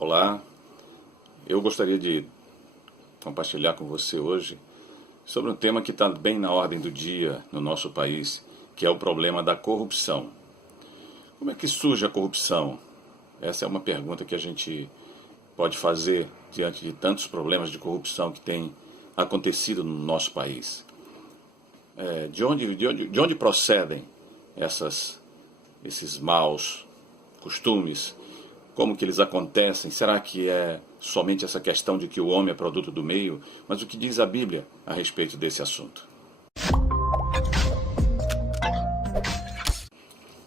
Olá, eu gostaria de compartilhar com você hoje sobre um tema que está bem na ordem do dia no nosso país, que é o problema da corrupção. Como é que surge a corrupção? Essa é uma pergunta que a gente pode fazer diante de tantos problemas de corrupção que têm acontecido no nosso país. De onde procedem esses maus costumes? Como que eles acontecem? Será que é somente essa questão de que o homem é produto do meio? Mas o que diz a Bíblia a respeito desse assunto?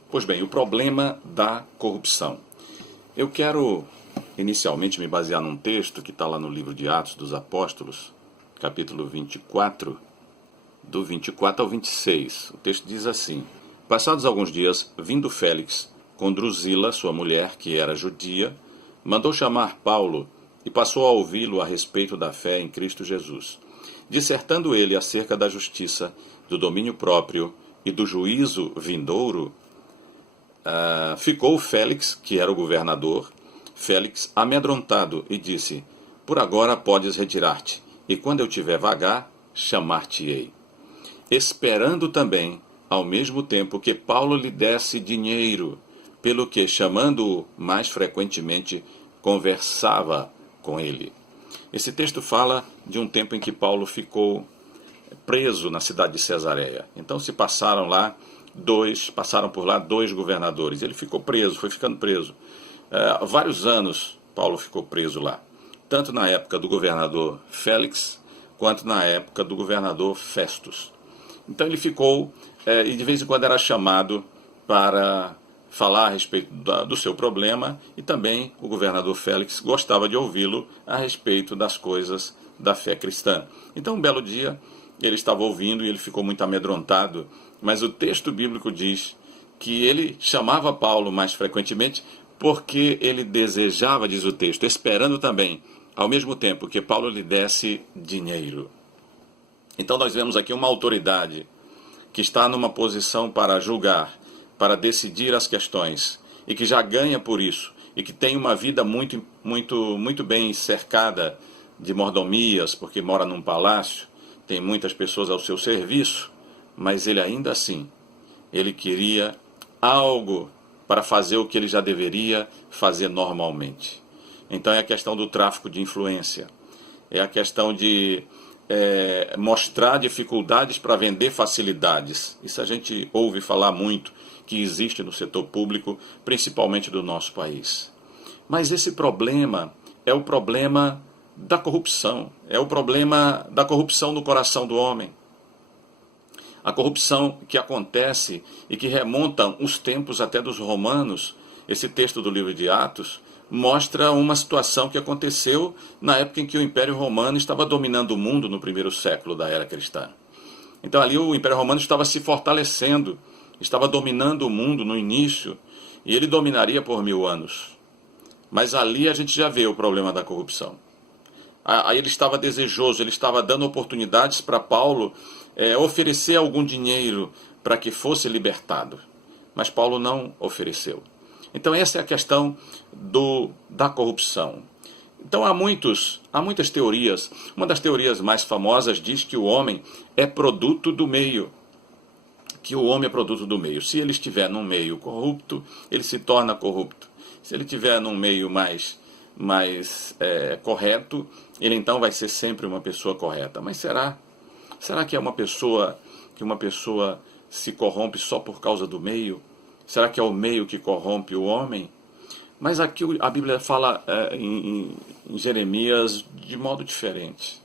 Pois bem, o problema da corrupção. Eu quero inicialmente me basear num texto que está lá no livro de Atos dos Apóstolos, capítulo 24, do 24 ao 26. O texto diz assim: Passados alguns dias, vindo Félix com Drusila, sua mulher, que era judia, mandou chamar Paulo e passou a ouvi-lo a respeito da fé em Cristo Jesus. Dissertando ele acerca da justiça, do domínio próprio e do juízo vindouro, ficou Félix, que era o governador, Félix amedrontado e disse: Por agora podes retirar-te, e quando eu tiver vagar, chamar-te-ei. Esperando também, ao mesmo tempo, que Paulo lhe desse dinheiro, pelo que, chamando-o mais frequentemente, conversava com ele. Esse texto fala de um tempo em que Paulo ficou preso na cidade de Cesareia. Então passaram por lá dois governadores. Ele ficou preso, foi ficando preso. Vários anos Paulo ficou preso lá, tanto na época do governador Félix, quanto na época do governador Festus. Então ele ficou, e de vez em quando era chamado para falar a respeito do seu problema, e também o governador Félix gostava de ouvi-lo a respeito das coisas da fé cristã. Então um belo dia ele estava ouvindo e ele ficou muito amedrontado, mas o texto bíblico diz que ele chamava Paulo mais frequentemente porque ele desejava, diz o texto, esperando também, ao mesmo tempo, que Paulo lhe desse dinheiro. Então nós vemos aqui uma autoridade que está numa posição para julgar, para decidir as questões, e que já ganha por isso, e que tem uma vida muito bem cercada de mordomias, porque mora num palácio, tem muitas pessoas ao seu serviço, mas ele ainda assim, ele queria algo para fazer o que ele já deveria fazer normalmente. Então é a questão do tráfico de influência, é a questão de mostrar dificuldades para vender facilidades. Isso a gente ouve falar muito, que existe no setor público, principalmente do nosso país. Mas esse problema é o problema da corrupção, é o problema da corrupção no coração do homem. A corrupção que acontece e que remonta os tempos até dos romanos. Esse texto do livro de Atos mostra uma situação que aconteceu na época em que o Império Romano estava dominando o mundo no primeiro século da era cristã. Então ali o Império Romano estava se fortalecendo, estava dominando o mundo no início, e ele dominaria por 1000 anos. Mas ali a gente já vê o problema da corrupção. Aí ele estava desejoso, ele estava dando oportunidades para Paulo oferecer algum dinheiro para que fosse libertado. Mas Paulo não ofereceu. Então essa é a questão da corrupção. Então há muitas teorias. Uma das teorias mais famosas diz que o homem é produto do meio. Que o homem é produto do meio. Se ele estiver num meio corrupto, ele se torna corrupto. Se ele estiver num meio mais correto, ele então vai ser sempre uma pessoa correta. Mas será que uma pessoa se corrompe só por causa do meio? Será que é o meio que corrompe o homem? Mas aqui a Bíblia fala em Jeremias de modo diferente.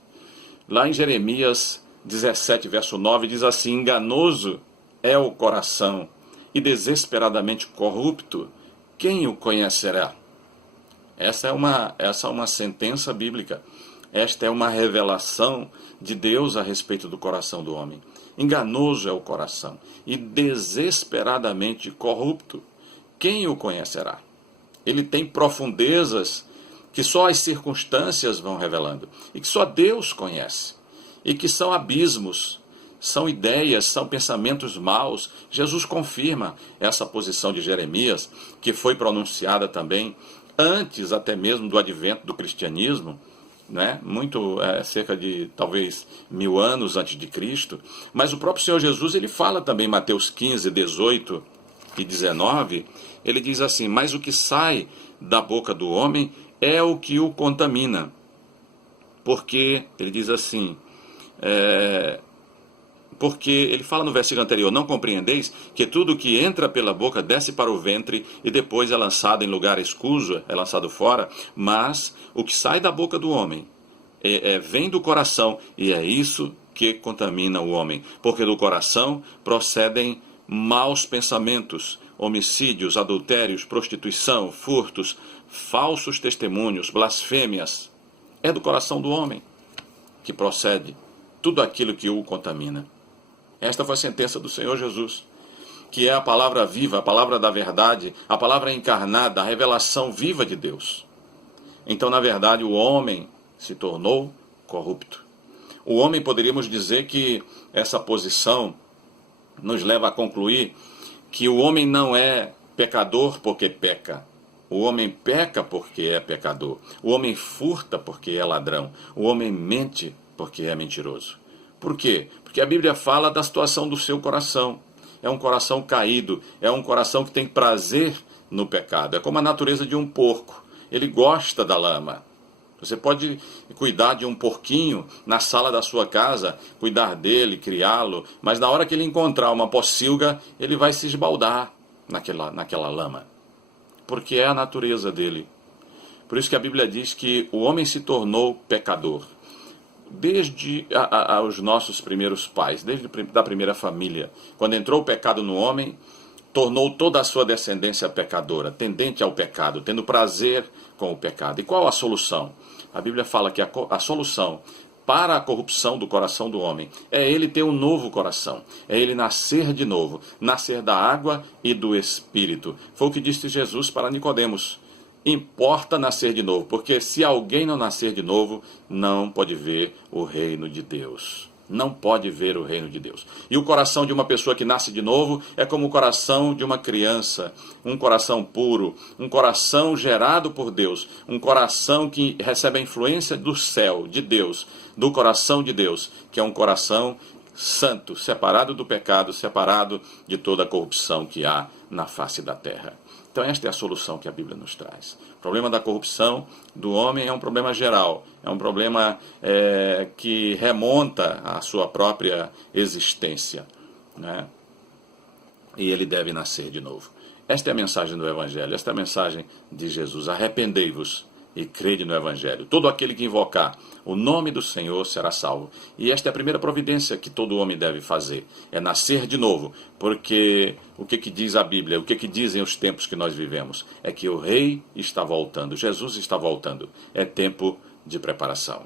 Lá em Jeremias 17, verso 9, diz assim: Enganoso é o coração e desesperadamente corrupto, quem o conhecerá? Essa é uma sentença bíblica. Esta é uma revelação de Deus a respeito do coração do homem. Enganoso é o coração e desesperadamente corrupto. Quem o conhecerá? Ele tem profundezas que só as circunstâncias vão revelando e que só Deus conhece. E que são abismos, são ideias, são pensamentos maus. Jesus confirma essa posição de Jeremias, que foi pronunciada também antes até mesmo do advento do cristianismo, né? Cerca de talvez 1000 anos antes de Cristo. Mas o próprio Senhor Jesus, ele fala também em Mateus 15, 18 e 19, ele diz assim: mas o que sai da boca do homem é o que o contamina. Porque, ele diz assim, porque ele fala no versículo anterior: não compreendeis que tudo que entra pela boca desce para o ventre e depois é lançado em lugar escuso, é lançado fora, mas o que sai da boca do homem vem do coração, e é isso que contamina o homem, porque do coração procedem maus pensamentos, homicídios, adultérios, prostituição, furtos, falsos testemunhos, blasfêmias. É do coração do homem que procede tudo aquilo que o contamina. Esta foi a sentença do Senhor Jesus, que é a palavra viva, a palavra da verdade, a palavra encarnada, a revelação viva de Deus. Então, na verdade, o homem se tornou corrupto. O homem, poderíamos dizer que essa posição nos leva a concluir que o homem não é pecador porque peca. O homem peca porque é pecador. O homem furta porque é ladrão. O homem mente porque é mentiroso. Por quê? Porque a Bíblia fala da situação do seu coração. É um coração caído, é um coração que tem prazer no pecado. É como a natureza de um porco. Ele gosta da lama. Você pode cuidar de um porquinho na sala da sua casa, cuidar dele, criá-lo, mas na hora que ele encontrar uma pocilga, ele vai se esbaldar naquela lama. Porque é a natureza dele. Por isso que a Bíblia diz que o homem se tornou pecador. Desde os nossos primeiros pais, desde da primeira família. Quando entrou o pecado no homem, tornou toda a sua descendência pecadora, tendente ao pecado, tendo prazer com o pecado. E qual a solução? A Bíblia fala que a solução para a corrupção do coração do homem é ele ter um novo coração, é ele nascer de novo, nascer da água e do Espírito. Foi o que disse Jesus para Nicodemos: importa nascer de novo, porque se alguém não nascer de novo, não pode ver o reino de Deus. Não pode ver o reino de Deus. E o coração de uma pessoa que nasce de novo é como o coração de uma criança, um coração puro, um coração gerado por Deus, um coração que recebe a influência do céu, de Deus, do coração de Deus, que é um coração santo, separado do pecado, separado de toda a corrupção que há na face da terra. Então esta é a solução que a Bíblia nos traz. O problema da corrupção do homem é um problema geral, é um problema que remonta à sua própria existência, né? E ele deve nascer de novo. Esta é a mensagem do Evangelho, esta é a mensagem de Jesus: arrependei-vos e crede no Evangelho. Todo aquele que invocar o nome do Senhor será salvo. E esta é a primeira providência que todo homem deve fazer, é nascer de novo, porque o que diz a Bíblia, o que dizem os tempos que nós vivemos, é que o Rei está voltando, Jesus está voltando, é tempo de preparação.